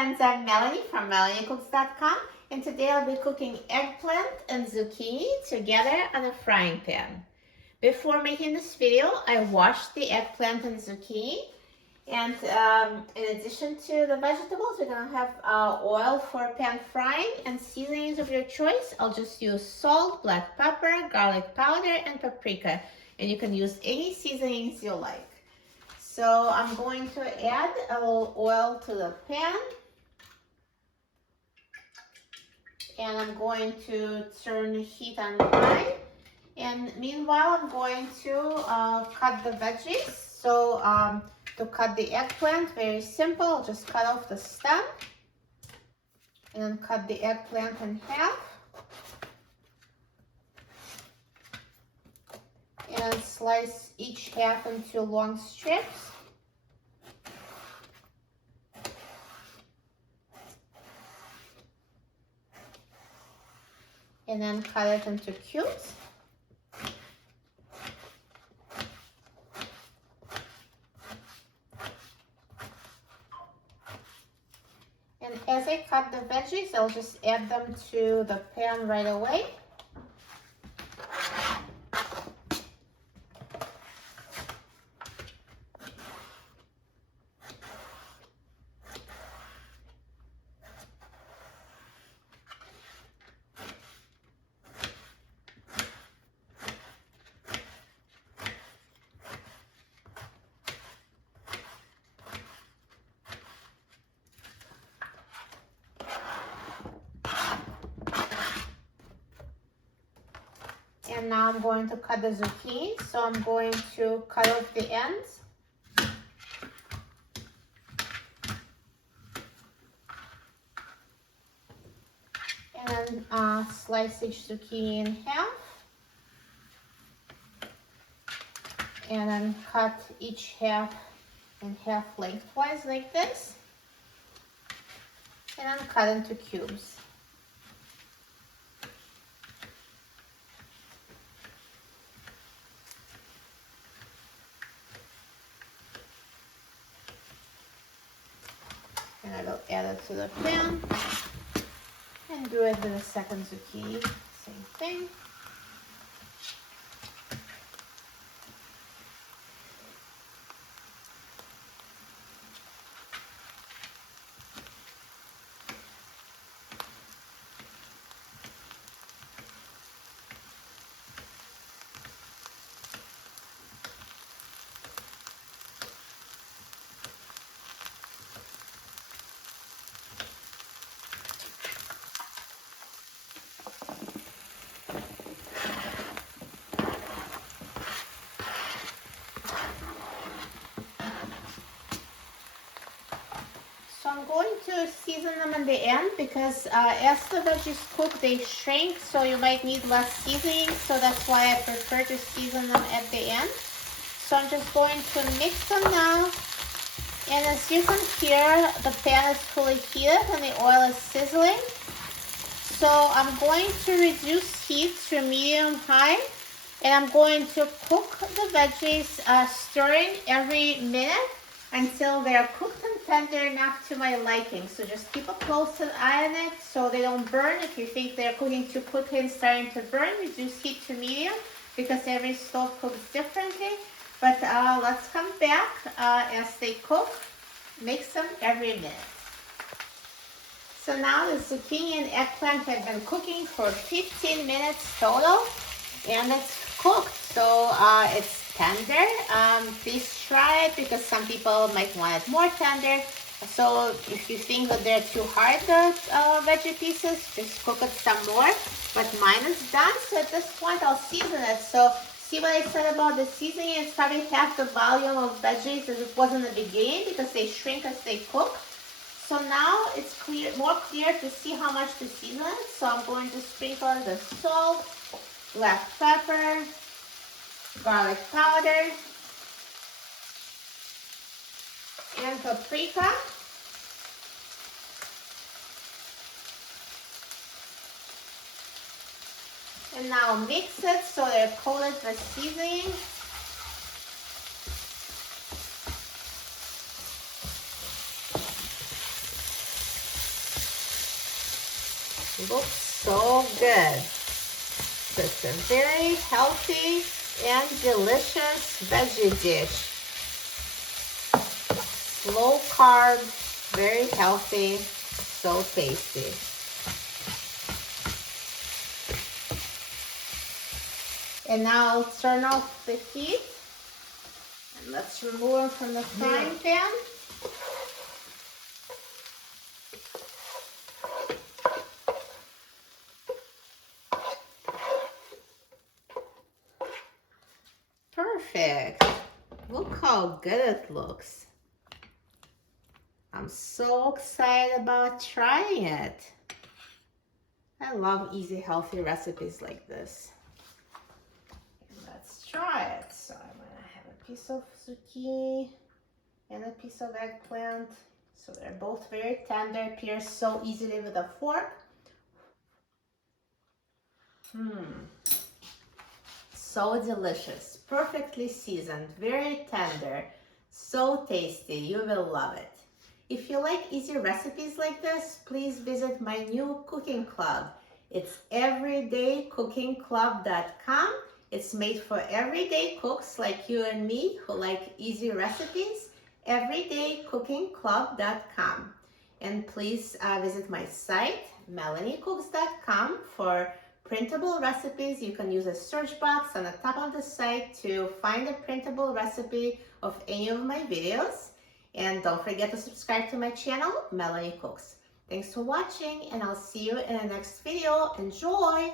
friends, I'm Melanie from melaniecooks.com, and today I'll be cooking eggplant and zucchini together on a frying pan. Before making this video, I washed the eggplant and zucchini, and in addition to the vegetables, we're going to have oil for pan frying and seasonings of your choice. I'll just use salt, black pepper, garlic powder, and paprika, and you can use any seasonings you like. So I'm going to add a little oil to the pan, and I'm going to turn the heat on high, and meanwhile I'm going to cut the veggies. So to cut the eggplant, very simple, just cut off the stem and then cut the eggplant in half and slice each half into long strips. And then cut it into cubes. And as I cut the veggies, I'll just add them to the pan right away. And now I'm going to cut the zucchini. So I'm going to cut off the ends. And then slice each zucchini in half. And then cut each half in half lengthwise like this. And then cut into cubes. And I will add it to the pan and do it with the second zucchini, same thing. So I'm going to season them in the end because as the veggies cook, they shrink, so you might need less seasoning. So that's why I prefer to season them at the end. So I'm just going to mix them now. And as you can hear, the pan is fully heated and the oil is sizzling. So I'm going to reduce heat to medium-high. And I'm going to cook the veggies, stirring every minute until they're cooked and tender enough to my liking. So just keep a close eye on it so they don't burn. If you think they're cooking too quickly and starting to burn, reduce heat to medium because every stove cooks differently. But let's come back as they cook. Mix them every minute. So now the zucchini and eggplant have been cooking for 15 minutes total, and it's cooked. So it's tender. Please try it because some people might want it more tender. So if you think that they're too hard, the veggie pieces, just cook it some more. But mine is done, so at this point I'll season it. So see what I said about the seasoning? It's probably half the volume of veggies as it was in the beginning because they shrink as they cook. So now it's more clear to see how much to season it. So I'm going to sprinkle the salt, black pepper, garlic powder, and paprika. And now mix it so they're coated with seasoning. Looks so good. So it's a very healthy and delicious veggie dish. Low carb, very healthy, so tasty. And now I'll turn off the heat and let's remove them from the frying pan. Perfect. Look how good it looks. I'm so excited about trying it. I love easy, healthy recipes like this. Let's try it. So I'm gonna have a piece of zucchini and a piece of eggplant. So they're both very tender, pierced so easily with a fork. So delicious, perfectly seasoned, very tender, so tasty. You will love it. If you like easy recipes like this, please visit my new cooking club. It's everydaycookingclub.com. It's made for everyday cooks like you and me who like easy recipes. everydaycookingclub.com. And please visit my site, melaniecooks.com, for printable recipes. You can use a search box on the top of the site to find a printable recipe of any of my videos. And don't forget to subscribe to my channel, Melanie Cooks. Thanks for watching, and I'll see you in the next video. Enjoy!